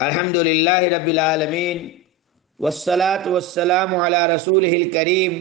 الحمد للہ رب العالمین والصلاة والسلام على رسوله الكريم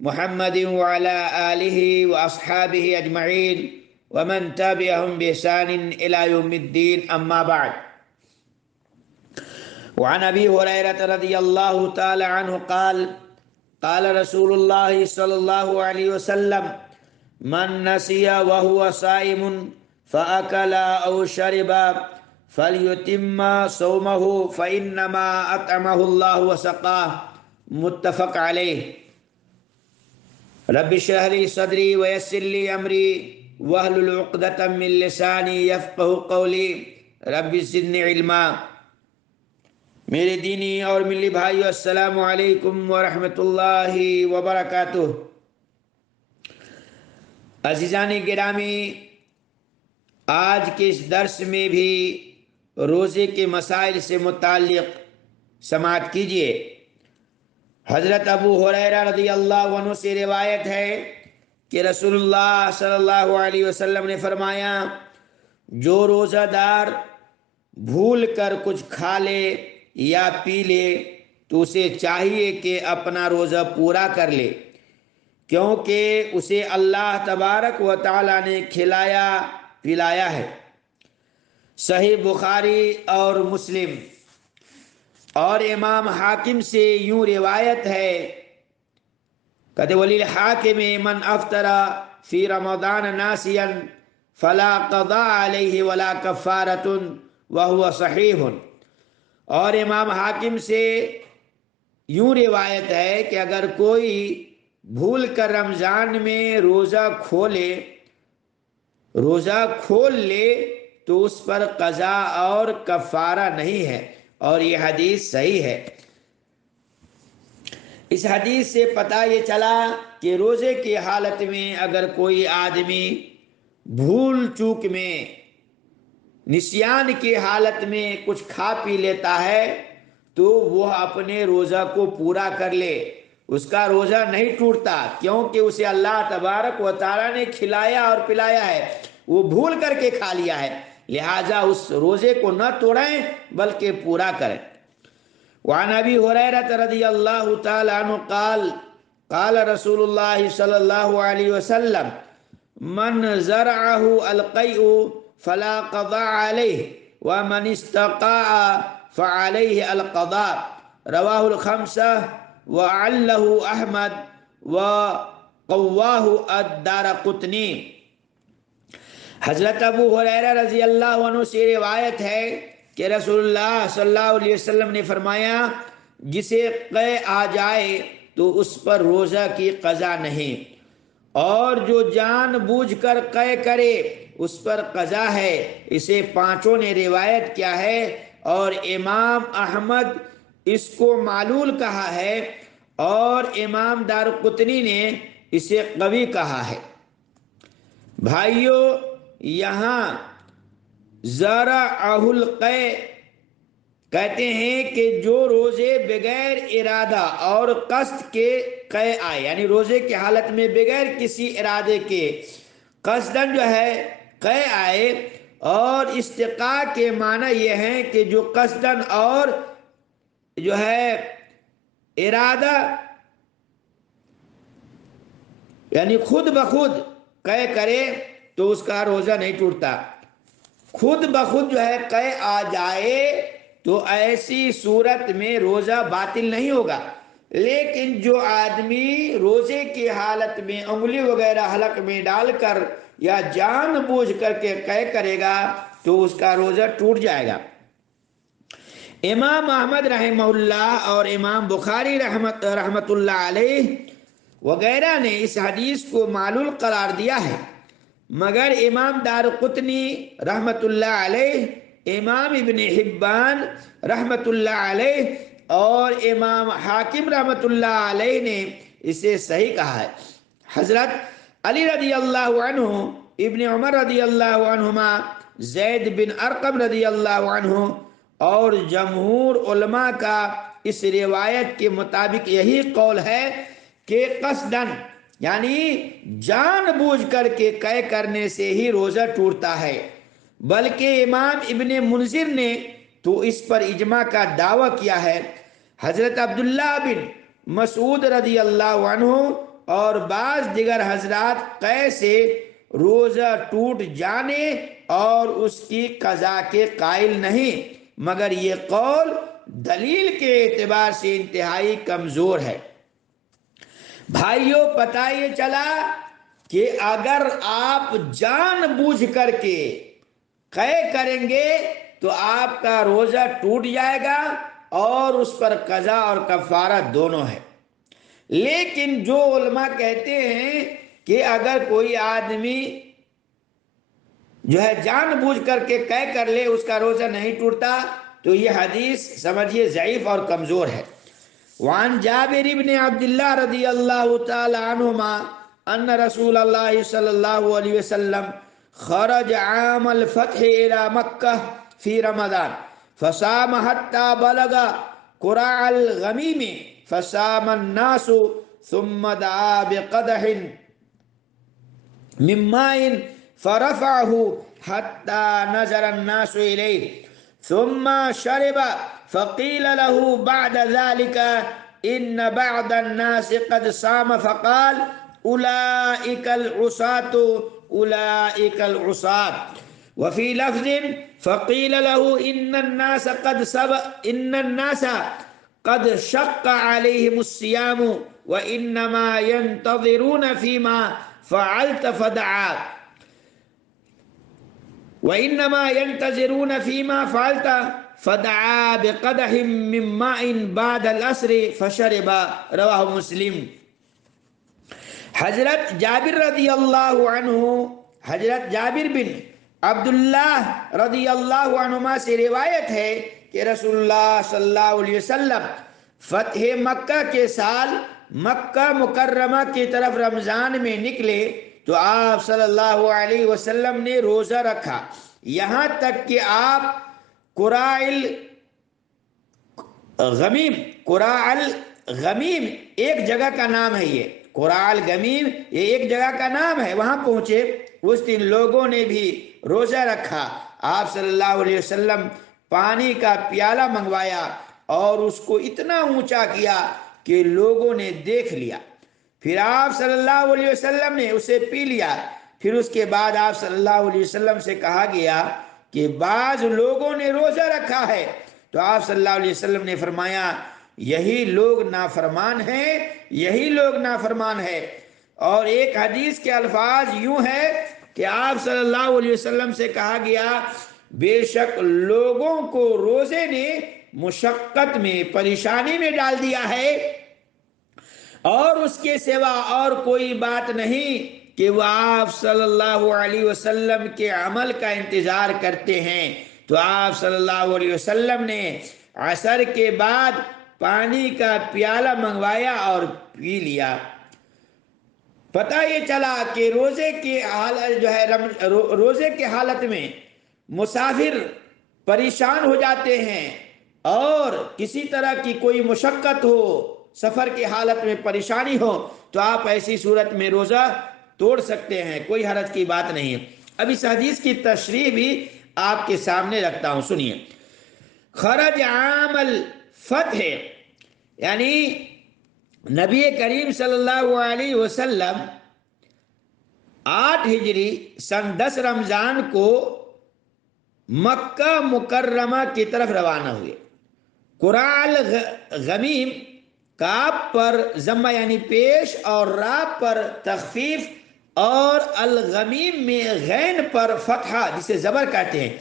محمد وعلى آلہ واصحابہ اجمعین ومن تابعهم بإحسان إلى يوم الدین اما بعد. وعن ابی ہریرہ رضی اللہ تعالی عنہ قال قال رسول اللہ صلی اللہ علیہ وسلم من نسی وهو صائم فأكل أو شرب فَلْيُتِمَّ صَوْمَهُ فَإِنَّمَا أَطْعَمَهُ اللَّهُ وَسَقَاهُ متفق علیہ. رب اشرح لي صدری ويسر لي امری واحلل عقدۃ من لسانی یفقہوا قولی. رب زدنی علما. میرے دینی اور ملی بھائیو، السلام علیکم ورحمۃ اللہ وبرکاتہ. عزیزان گرامی، آج کے اس درس میں بھی روزے کے مسائل سے متعلق سماعت کیجیے. حضرت ابو ہریرہ رضی اللہ عنہ سے روایت ہے کہ رسول اللہ صلی اللہ علیہ وسلم نے فرمایا، جو روزہ دار بھول کر کچھ کھا لے یا پی لے تو اسے چاہیے کہ اپنا روزہ پورا کر لے، کیونکہ اسے اللہ تبارک و تعالی نے کھلایا پلایا ہے. صحیح بخاری اور مسلم اور امام حاکم سے یوں روایت ہے، کہتے ولی الحاکم من افطر فی رمضان ناسیا فلا قضاء علیہ ولا کفارۃ وہو صحیح. اور امام حاکم سے یوں روایت ہے کہ اگر کوئی بھول کر رمضان میں روزہ کھول لے تو اس پر قضا اور کفارہ نہیں ہے، اور یہ حدیث صحیح ہے. اس حدیث سے پتہ یہ چلا کہ روزے کی حالت میں اگر کوئی آدمی بھول چوک میں نسیان کی حالت میں کچھ کھا پی لیتا ہے تو وہ اپنے روزہ کو پورا کر لے، اس کا روزہ نہیں ٹوٹتا، کیونکہ اسے اللہ تبارک و تعالی نے کھلایا اور پلایا ہے، وہ بھول کر کے کھا لیا ہے، لہٰذا اس روزے کو نہ توڑیں بلکہ پورا کریں. وعن ابی ہریرہ رضی اللہ تعالی عنہ قال قال رسول اللہ صلی اللہ علیہ وسلم من زرعه القیء فلا قضاء علیہ ومن استقاء فعلیہ القضاء. رواہ الخمسہ وعلہ احمد وقواہ الدارقطنی. حضرت ابو ہریرہ رضی اللہ عنہ سے روایت ہے کہ رسول اللہ صلی اللہ علیہ وسلم نے فرمایا، جسے قے آ جائے تو اس پر روزہ کی قضا نہیں، اور جو جان بوجھ کر قے کرے اس پر قضا ہے. اسے پانچوں نے روایت کیا ہے اور امام احمد اس کو معلول کہا ہے اور امام دارقطنی نے اسے قوی کہا ہے. بھائیو، یہاں زرعہ القے کہتے ہیں کہ جو روزے بغیر ارادہ اور قصد کے قے آئے، یعنی روزے کی حالت میں بغیر کسی ارادے کے قصدن جو ہے قے آئے، اور استقاء کے معنی یہ ہے کہ جو قصدن اور جو ہے ارادہ یعنی خود بخود قے کرے تو اس کا روزہ نہیں ٹوٹتا. خود بخود جو ہے قے آ جائے تو ایسی صورت میں روزہ باطل نہیں ہوگا، لیکن جو آدمی روزے کی حالت میں انگلی وغیرہ حلق میں ڈال کر یا جان بوجھ کر کے قے کرے گا تو اس کا روزہ ٹوٹ جائے گا. امام احمد رحمہ اللہ اور امام بخاری رحمت اللہ علیہ وغیرہ نے اس حدیث کو معلول قرار دیا ہے، مگر امام دارقطنی رحمت اللہ علیہ، امام ابن حبان رحمت اللہ علیہ اور امام حاکم رحمت اللہ علیہ نے اسے صحیح کہا ہے. حضرت علی رضی اللہ عنہ، ابن عمر رضی اللہ عنہما، زید بن ارقم رضی اللہ عنہ اور جمہور علماء کا اس روایت کے مطابق یہی قول ہے کہ قصدن یعنی جان بوجھ کر کے قے کرنے سے ہی روزہ ٹوٹتا ہے. بلکہ امام ابن منذر نے تو اس پر اجماع کا دعویٰ کیا ہے۔ حضرت عبداللہ بن مسعود رضی اللہ عنہ اور بعض دیگر حضرات قے سے روزہ ٹوٹ جانے اور اس کی قضا کے قائل نہیں، مگر یہ قول دلیل کے اعتبار سے انتہائی کمزور ہے۔ بھائیوں، پتہ یہ چلا کہ اگر آپ جان بوجھ کر کے قے کریں گے تو آپ کا روزہ ٹوٹ جائے گا اور اس پر قضا اور کفارہ دونوں ہے۔ لیکن جو علماء کہتے ہیں کہ اگر کوئی آدمی جو ہے جان بوجھ کر کے قے کر لے اس کا روزہ نہیں ٹوٹتا، تو یہ حدیث سمجھیے ضعیف اور کمزور ہے۔ وعن جابر بن عبداللہ رضی اللہ تعالی عنہما ان رسول اللہ صلی اللہ علیہ وسلم خرج عام الفتح الى مکہ فی رمضان فصام حتى بلغ قراع الغمیم فصام الناس ثم دعا بقدح من ماء فرفعه حتى نظر الناس إليه ثم شرب فقيل له بعد ذلك إن بعض الناس قد صام فقال أولئك العصاة أولئك العصاة. وفي لفظ فقيل له إن الناس قد شق عليهم الصيام وإنما ينتظرون فيما فعلت فدعا فدعا بقدح من ماء بعد العصر فشرب. رواہ مسلم. حضرت جابر رضی اللہ عنہ، حضرت جابر بن عبداللہ رضی اللہ عنہما سے روایت ہے کہ رسول اللہ صلی اللہ علیہ وسلم فتح مکہ کے سال مکہ مکرمہ کی طرف رمضان میں نکلے تو آپ صلی اللہ علیہ وسلم نے روزہ رکھا، یہاں تک کہ آپ قراع الغمیم ایک جگہ کا نام ہے، یہ قراع الغمیم یہ ایک جگہ کا نام ہے، وہاں پہنچے۔ اس دن لوگوں نے بھی روزہ رکھا، آپ صلی اللہ علیہ وسلم پانی کا پیالہ منگوایا اور اس کو اتنا اونچا کیا کہ لوگوں نے دیکھ لیا، پھر آپ صلی اللہ علیہ وسلم نے اسے پی لیا۔ پھر اس کے بعد آپ صلی اللہ علیہ وسلم سے کہا گیا کہ بعض لوگوں نے روزہ رکھا ہے، تو آپ صلی اللہ علیہ وسلم نے فرمایا یہی لوگ نافرمان ہیں، یہی لوگ نافرمان ہیں۔ اور ایک حدیث کے الفاظ یوں ہے کہ آپ صلی اللہ علیہ وسلم سے کہا گیا بے شک لوگوں کو روزے نے مشقت میں، پریشانی میں ڈال دیا ہے، اور اس کے سوا اور کوئی بات نہیں کہ وہ آپ صلی اللہ علیہ وسلم کے عمل کا انتظار کرتے ہیں۔ تو آپ صلی اللہ علیہ وسلم نے عصر کے بعد پانی کا پیالہ منگوایا اور پی لیا۔ پتہ یہ چلا کہ روزے کی حالت جو ہے روزے کے حالت میں مسافر پریشان ہو جاتے ہیں، اور کسی طرح کی کوئی مشقت ہو، سفر کی حالت میں پریشانی ہو، تو آپ ایسی صورت میں روزہ توڑ سکتے ہیں، کوئی حرج کی بات نہیں ہے۔ اب اس حدیث کی تشریح بھی آپ کے سامنے رکھتا ہوں، سنیے۔ خرج عام الفتح یعنی نبی کریم صلی اللہ علیہ وسلم 8 ہجری سن 10 رمضان کو مکہ مکرمہ کی طرف روانہ ہوئے۔ قراع الغمیم کاف پر ضمہ یعنی پیش اور را پر تخفیف، اور الغمیم میں غین پر فتحہ جسے زبر کہتے ہیں،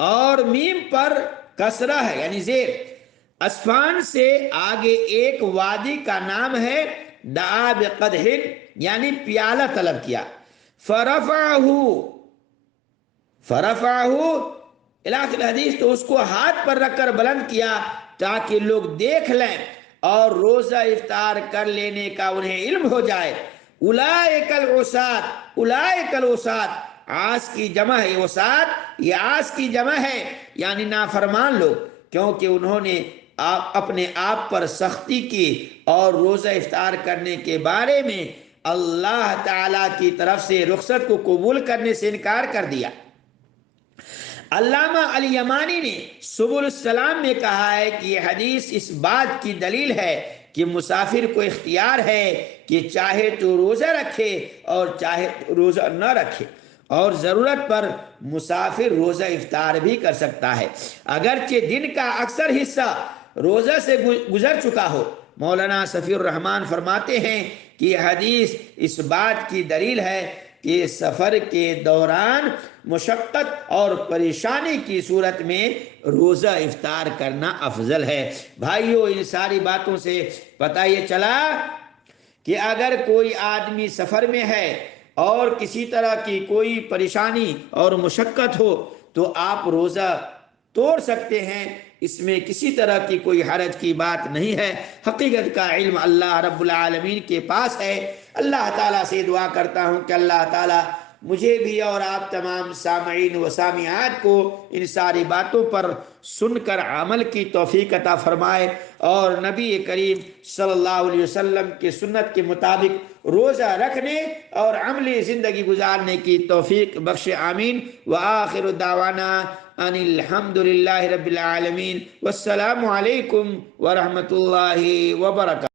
اور میم پر کسرہ ہے یعنی زیر۔ اسفان سے آگے ایک وادی کا نام ہے، دعا بقدح یعنی پیالہ طلب کیا، فرفعہ الاخر حدیث، تو اس کو ہاتھ پر رکھ کر بلند کیا تاکہ لوگ دیکھ لیں اور روزہ افطار کر لینے کا انہیں علم ہو جائے۔ اولئک العصاة، اولئک العصاة عاص کی جمع ہے، عصاة یہ عاص کی جمع ہے یعنی نافرمان لوگ، کیونکہ انہوں نے اپنے آپ پر سختی کی اور روزہ افطار کرنے کے بارے میں اللہ تعالی کی طرف سے رخصت کو قبول کرنے سے انکار کر دیا۔ علامہ الیمانی نے سبل السلام میں کہا ہے کہ یہ حدیث اس بات کی دلیل ہے کہ مسافر کو اختیار ہے کہ چاہے تو روزہ رکھے اور چاہے تو روزہ نہ رکھے، اور ضرورت پر مسافر روزہ افطار بھی کر سکتا ہے اگرچہ دن کا اکثر حصہ روزہ سے گزر چکا ہو۔ مولانا صفی الرحمن فرماتے ہیں کہ یہ حدیث اس بات کی دلیل ہے کہ سفر کے دوران مشقت اور پریشانی کی صورت میں روزہ افطار کرنا افضل ہے۔ بھائیو، ان ساری باتوں سے پتہ یہ چلا کہ اگر کوئی آدمی سفر میں ہے اور کسی طرح کی کوئی پریشانی اور مشقت ہو تو آپ روزہ توڑ سکتے ہیں، اس میں کسی طرح کی کوئی حرج کی بات نہیں ہے۔ حقیقت کا علم اللہ رب العالمین کے پاس ہے۔ اللہ تعالیٰ سے دعا کرتا ہوں کہ اللہ تعالیٰ مجھے بھی اور آپ تمام سامعین و سامعات کو ان ساری باتوں پر سن کر عمل کی توفیق عطا فرمائے، اور نبی کریم صلی اللہ علیہ وسلم کی سنت کے مطابق روزہ رکھنے اور عملی زندگی گزارنے کی توفیق بخش، آمین۔ وآخر دعوانا ان الحمد للہ رب العالمین، والسلام علیکم ورحمۃ اللہ وبرکاتہ۔